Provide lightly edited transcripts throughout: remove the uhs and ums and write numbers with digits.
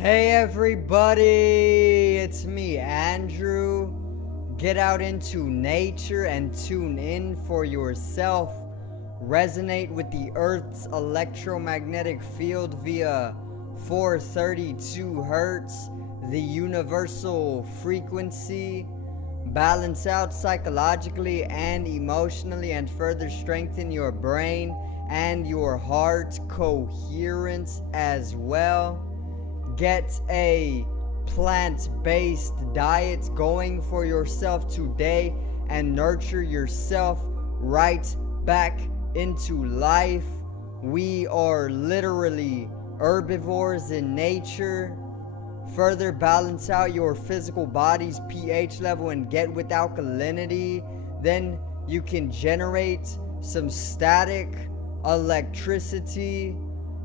Hey everybody, it's me, Andrew. Get out into nature and tune in for yourself. Resonate with the Earth's electromagnetic field via 432 Hertz, the universal frequency. Balance out psychologically and emotionally, and further strengthen your brain and your heart coherence as well. Get a plant-based diet going for yourself today and nurture yourself right back into life. We are literally herbivores in nature. Further balance out your physical body's pH level and get with alkalinity. Then you can generate some static electricity.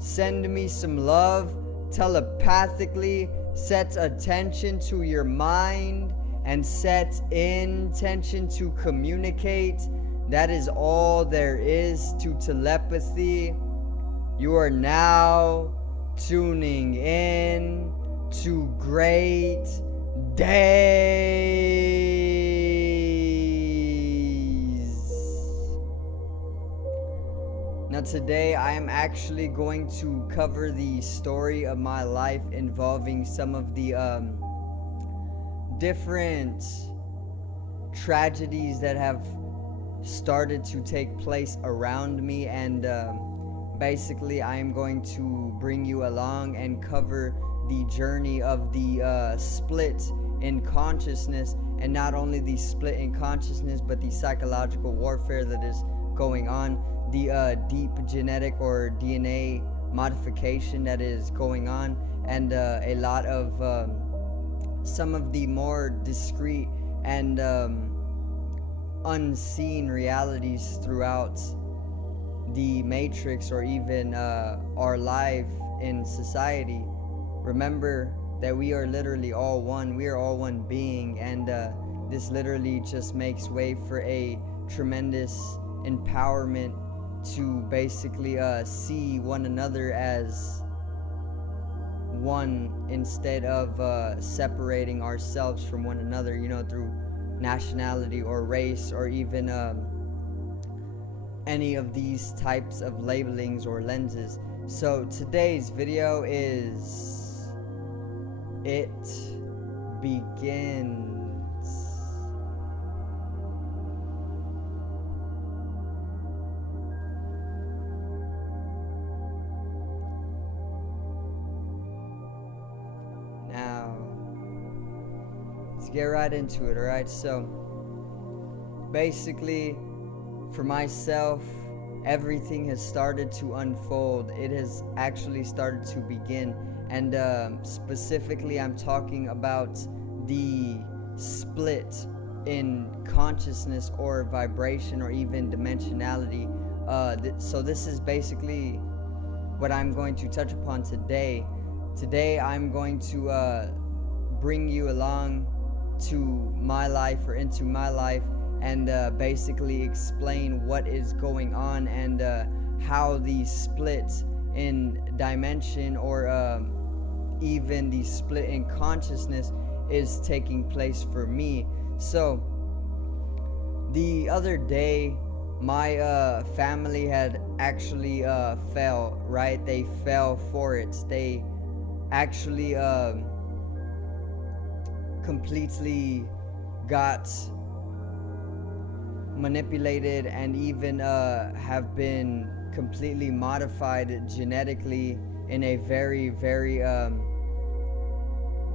Send me some love telepathically. Set attention to your mind and set intention to communicate. That is all there is to telepathy. You are now tuning in to great days. Now today I am actually going to cover the story of my life involving some of the different tragedies that have started to take place around me, and basically I am going to bring you along and cover the journey of the split in consciousness, and not only the split in consciousness but the psychological warfare that is going on, the deep genetic or DNA modification that is going on, and a lot of some of the more discreet and unseen realities throughout the matrix, or even our life in society. Remember that we are literally all one. We are all one being, and this literally just makes way for a tremendous empowerment to basically see one another as one, instead of separating ourselves from one another, through nationality or race, or even any of these types of labelings or lenses. So today's video is It Begins. Now, let's get right into it, alright? So, basically, for myself, everything has started to unfold. It has actually started to begin. And specifically, I'm talking about the split in consciousness or vibration or even dimensionality. So this is basically what I'm going to touch upon today. Today I'm going to bring you along to my life, or into my life, and basically explain what is going on, and how the split in dimension, or even the split in consciousness, is taking place for me. So the other day, my family had actually fell, right? They fell for it. They actually completely got manipulated, and even have been completely modified genetically in a very, very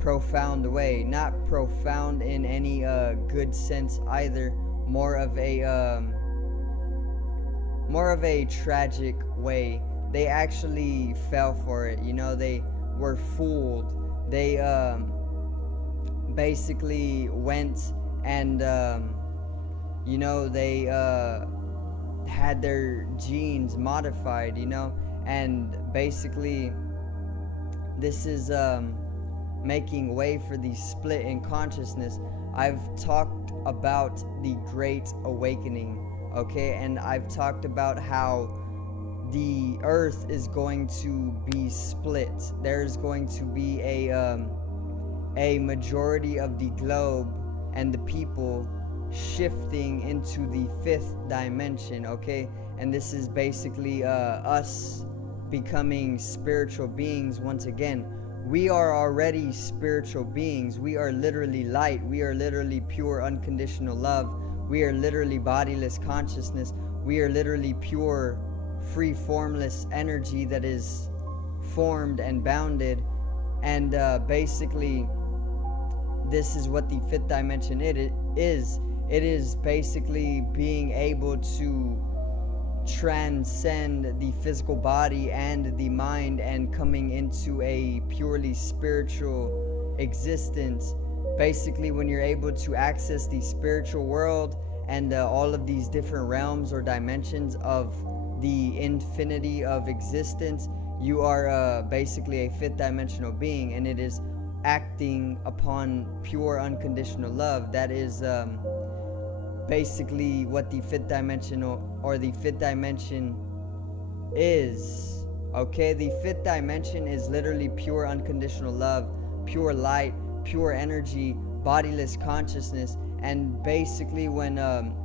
profound way. Not profound in any good sense either. More of a tragic way. They actually fell for it. They were fooled. They basically went and they had their genes modified, and basically this is making way for the split in consciousness. I've talked about the Great Awakening, okay, and I've talked about how the earth is going to be split. There's going to be a majority of the globe and the people shifting into the fifth dimension, okay? And this is basically us becoming spiritual beings once again. We are already spiritual beings. We are literally light. We are literally pure unconditional love. We are literally bodiless consciousness. We are literally pure free formless energy that is formed and bounded. And basically this is what the fifth dimension is. It is basically being able to transcend the physical body and the mind and coming into a purely spiritual existence. Basically, when you're able to access the spiritual world and all of these different realms or dimensions of the infinity of existence, you are basically a fifth dimensional being, and it is acting upon pure unconditional love. That is basically what the fifth dimensional or the fifth dimension is. Okay, the fifth dimension is literally pure unconditional love, pure light, pure energy, bodiless consciousness. And basically when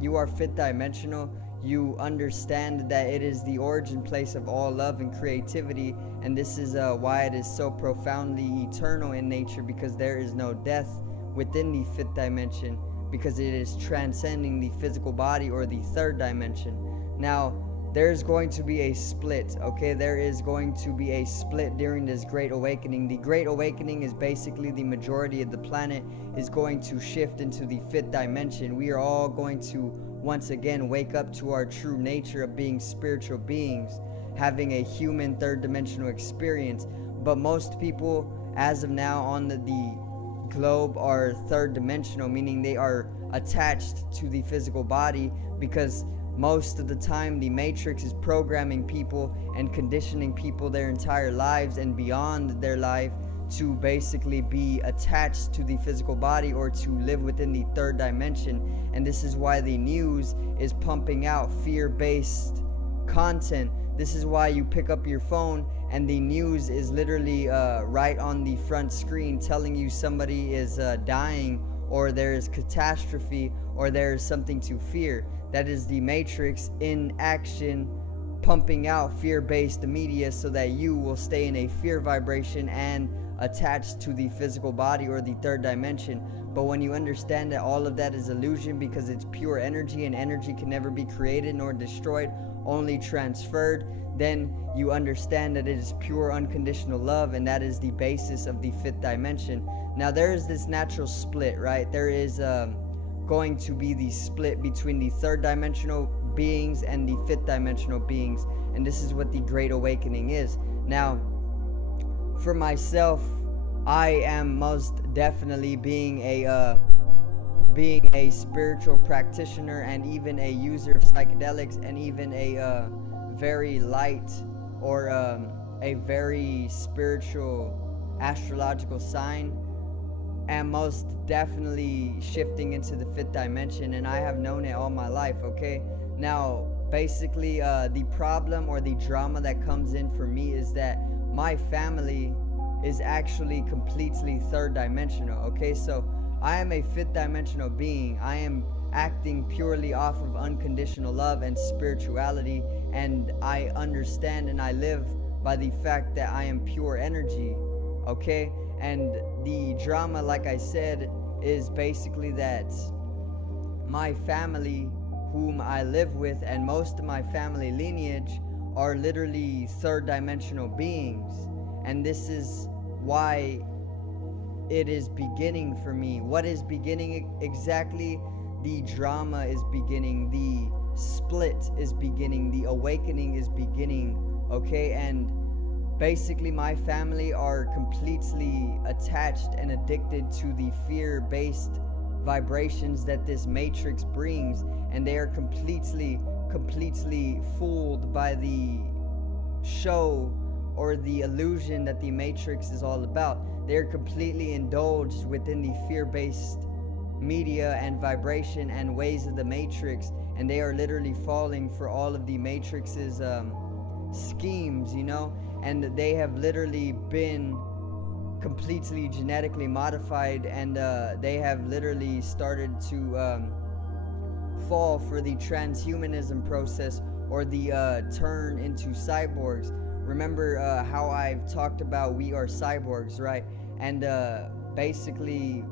you are fifth dimensional, you understand that it is the origin place of all love and creativity, and this is why it is so profoundly eternal in nature, because there is no death within the fifth dimension, because it is transcending the physical body or the third dimension. Now, there's going to be a split, okay? There is going to be a split during this Great Awakening. The Great Awakening is basically the majority of the planet is going to shift into the fifth dimension. We are all going to once again wake up to our true nature of being spiritual beings, having a human third dimensional experience. But most people, as of now on the globe, are third dimensional, meaning they are attached to the physical body, because most of the time the Matrix is programming people and conditioning people their entire lives and beyond their life to basically be attached to the physical body or to live within the third dimension. And this is why the news is pumping out fear-based content. This is why you pick up your phone and the news is literally right on the front screen telling you somebody is dying, or there is catastrophe, or there is something to fear. That is the Matrix in action, pumping out fear-based media so that you will stay in a fear vibration and attached to the physical body or the third dimension. But when you understand that all of that is illusion, because it's pure energy and energy can never be created nor destroyed, only transferred, then you understand that it is pure unconditional love, and that is the basis of the fifth dimension. Now there is this natural split, right? There is going to be the split between the third dimensional beings and the fifth dimensional beings, and this is what the Great Awakening is. Now, for myself, I am most definitely being a spiritual practitioner and even a user of psychedelics, and even a very light or a very spiritual astrological sign, am most definitely shifting into the fifth dimension, and I have known it all my life, okay? Now, basically, the problem or the drama that comes in for me is that my family is actually completely third dimensional, okay? So I am a fifth dimensional being. I am acting purely off of unconditional love and spirituality, and I understand and I live by the fact that I am pure energy, okay? And the drama, like I said, is basically that my family, whom I live with, and most of my family lineage are literally third dimensional beings. And this is why it is beginning for me. What is beginning exactly? The drama is beginning, the split is beginning, the awakening is beginning, okay? And basically my family are completely attached and addicted to the fear-based vibrations that this Matrix brings, and they are completely fooled by the show or the illusion that the Matrix is all about. They're completely indulged within the fear-based media and vibration and ways of the Matrix, and they are literally falling for all of the Matrix's schemes, and they have literally been completely genetically modified, and they have literally started to fall for the transhumanism process, or the turn into cyborgs. Remember how I've talked about we are cyborgs, right? And basically,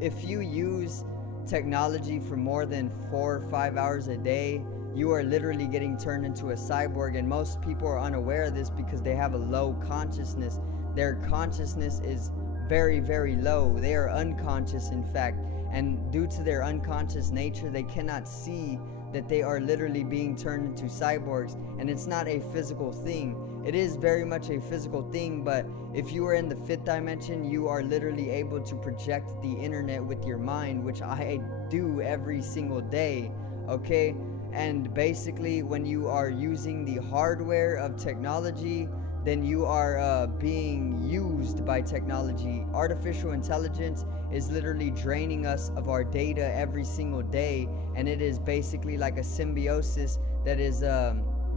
if you use technology for more than 4 or 5 hours a day, you are literally getting turned into a cyborg. And most people are unaware of this because they have a low consciousness. Their consciousness is very, very low. They are unconscious, in fact. And due to their unconscious nature, they cannot see that they are literally being turned into cyborgs. And it's not a physical thing. It is very much a physical thing, but if you are in the 5th dimension, you are literally able to project the internet with your mind, which I do every single day, okay? And basically, when you are using the hardware of technology, then you are being used by technology. Artificial intelligence is literally draining us of our data every single day, and it is basically like a symbiosis that is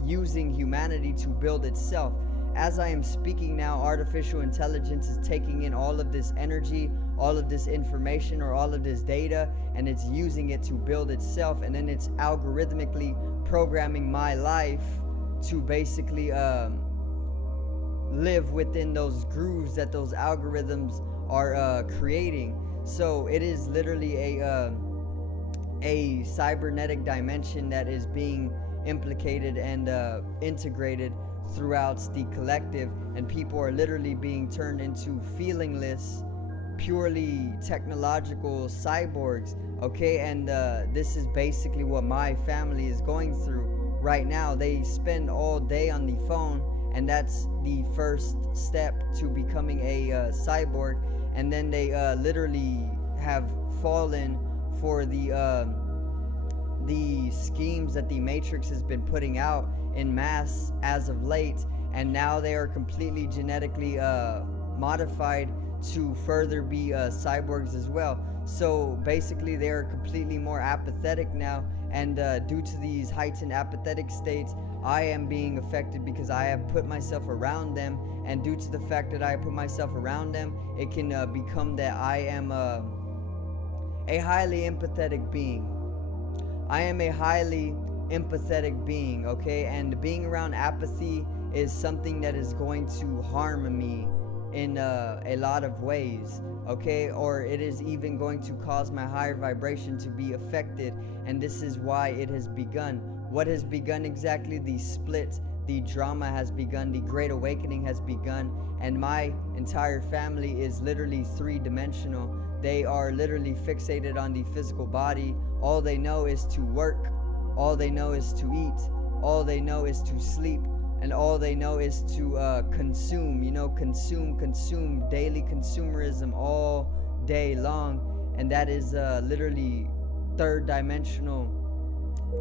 using humanity to build itself. As I am speaking now, artificial intelligence is taking in all of this energy, all of this information, or all of this data, and it's using it to build itself, and then it's algorithmically programming my life to basically live within those grooves that those algorithms are creating. So it is literally a cybernetic dimension that is being implicated and integrated throughout the collective, and people are literally being turned into feelingless, purely technological cyborgs, okay? And this is basically what my family is going through right now. They spend all day on the phone, and that's the first step to becoming a cyborg. And then they literally have fallen for the schemes that the Matrix has been putting out in mass as of late, and now they are completely genetically modified to further be cyborgs as well. So basically, they are completely more apathetic now, and due to these heightened apathetic states, I am being affected because I have put myself around them, and due to the fact that I put myself around them, it can become that I am a highly empathetic being. I am a highly empathetic being, okay? And being around apathy is something that is going to harm me in a lot of ways, okay? Or it is even going to cause my higher vibration to be affected, and this is why it has begun. What has begun exactly? The split, the drama has begun, the Great Awakening has begun, and my entire family is literally three-dimensional. They are literally fixated on the physical body. All they know is to work. All they know is to eat. All they know is to sleep. And all they know is to consume, consume, daily consumerism all day long. And that is literally third dimensional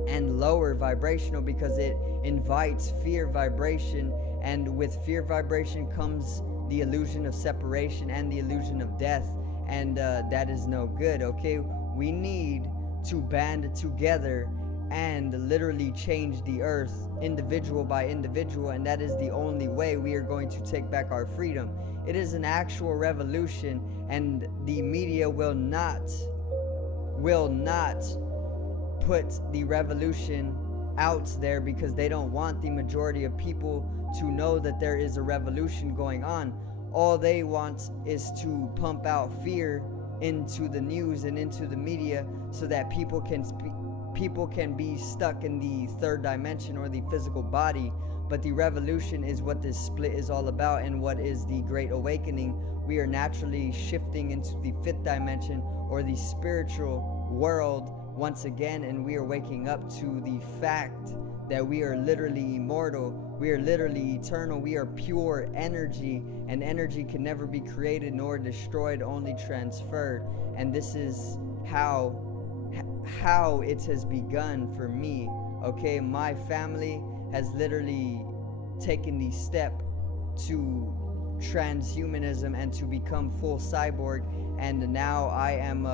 and lower vibrational, because it invites fear vibration. And with fear vibration comes the illusion of separation and the illusion of death. And that is no good, okay? We need to band together and literally change the earth individual by individual, and that is the only way we are going to take back our freedom. It is an actual revolution, and the media will not put the revolution out there because they don't want the majority of people to know that there is a revolution going on. All they want is to pump out fear into the news and into the media so that people can be stuck in the third dimension or the physical body. But the revolution is what this split is all about, and what is the Great Awakening. We are naturally shifting into the fifth dimension, or the spiritual world, once again, and we are waking up to the fact that we are literally immortal, we are literally eternal, we are pure energy, and energy can never be created nor destroyed, only transferred. And this is how it has begun for me, okay? My family has literally taken the step to transhumanism and to become full cyborg, and now I am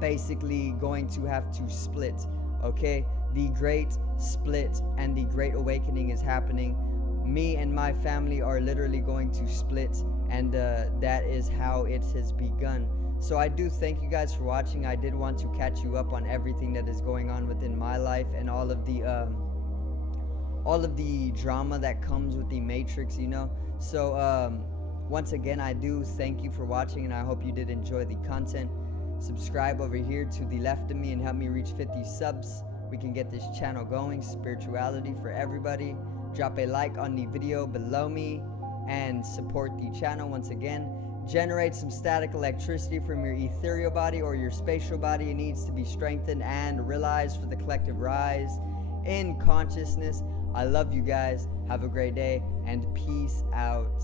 basically going to have to split, okay? The great split and the Great Awakening is happening. Me and my family are literally going to split, and that is how it has begun. So I do thank you guys for watching. I did want to catch you up on everything that is going on within my life and all of the drama that comes with the Matrix, you know. So once again, I do thank you for watching, and I hope you did enjoy the content. Subscribe over here to the left of me and help me reach 50 subs. We can get this channel going. Spirituality for everybody. Drop a like on the video below me and support the channel once again. Generate some static electricity from your ethereal body or your spatial body. It needs to be strengthened and realized for the collective rise in consciousness. I love you guys. Have a great day and peace out.